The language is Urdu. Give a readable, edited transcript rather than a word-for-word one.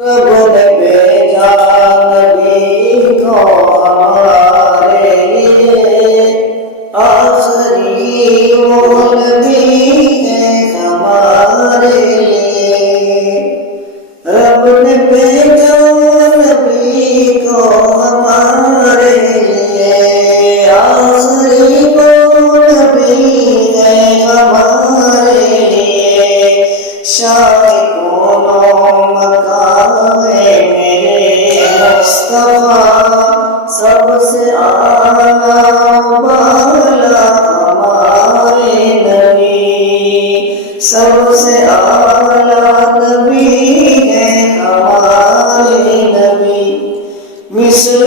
رب نے بھیجا نبی کو ہمارے لیے، آخری وہ نبی ہے ہمارے لیے۔ رب نے بھیجا نبی کو ہمارے لیے، آخری وہ نبی ہے ہمارے لیے۔ شاہ کونوں مقام میرے مصطفیٰ، سب سے اعلیٰ بالا ہمارے نبی، سب سے اعلیٰ نبی ہے ہمارے نبی۔ مثل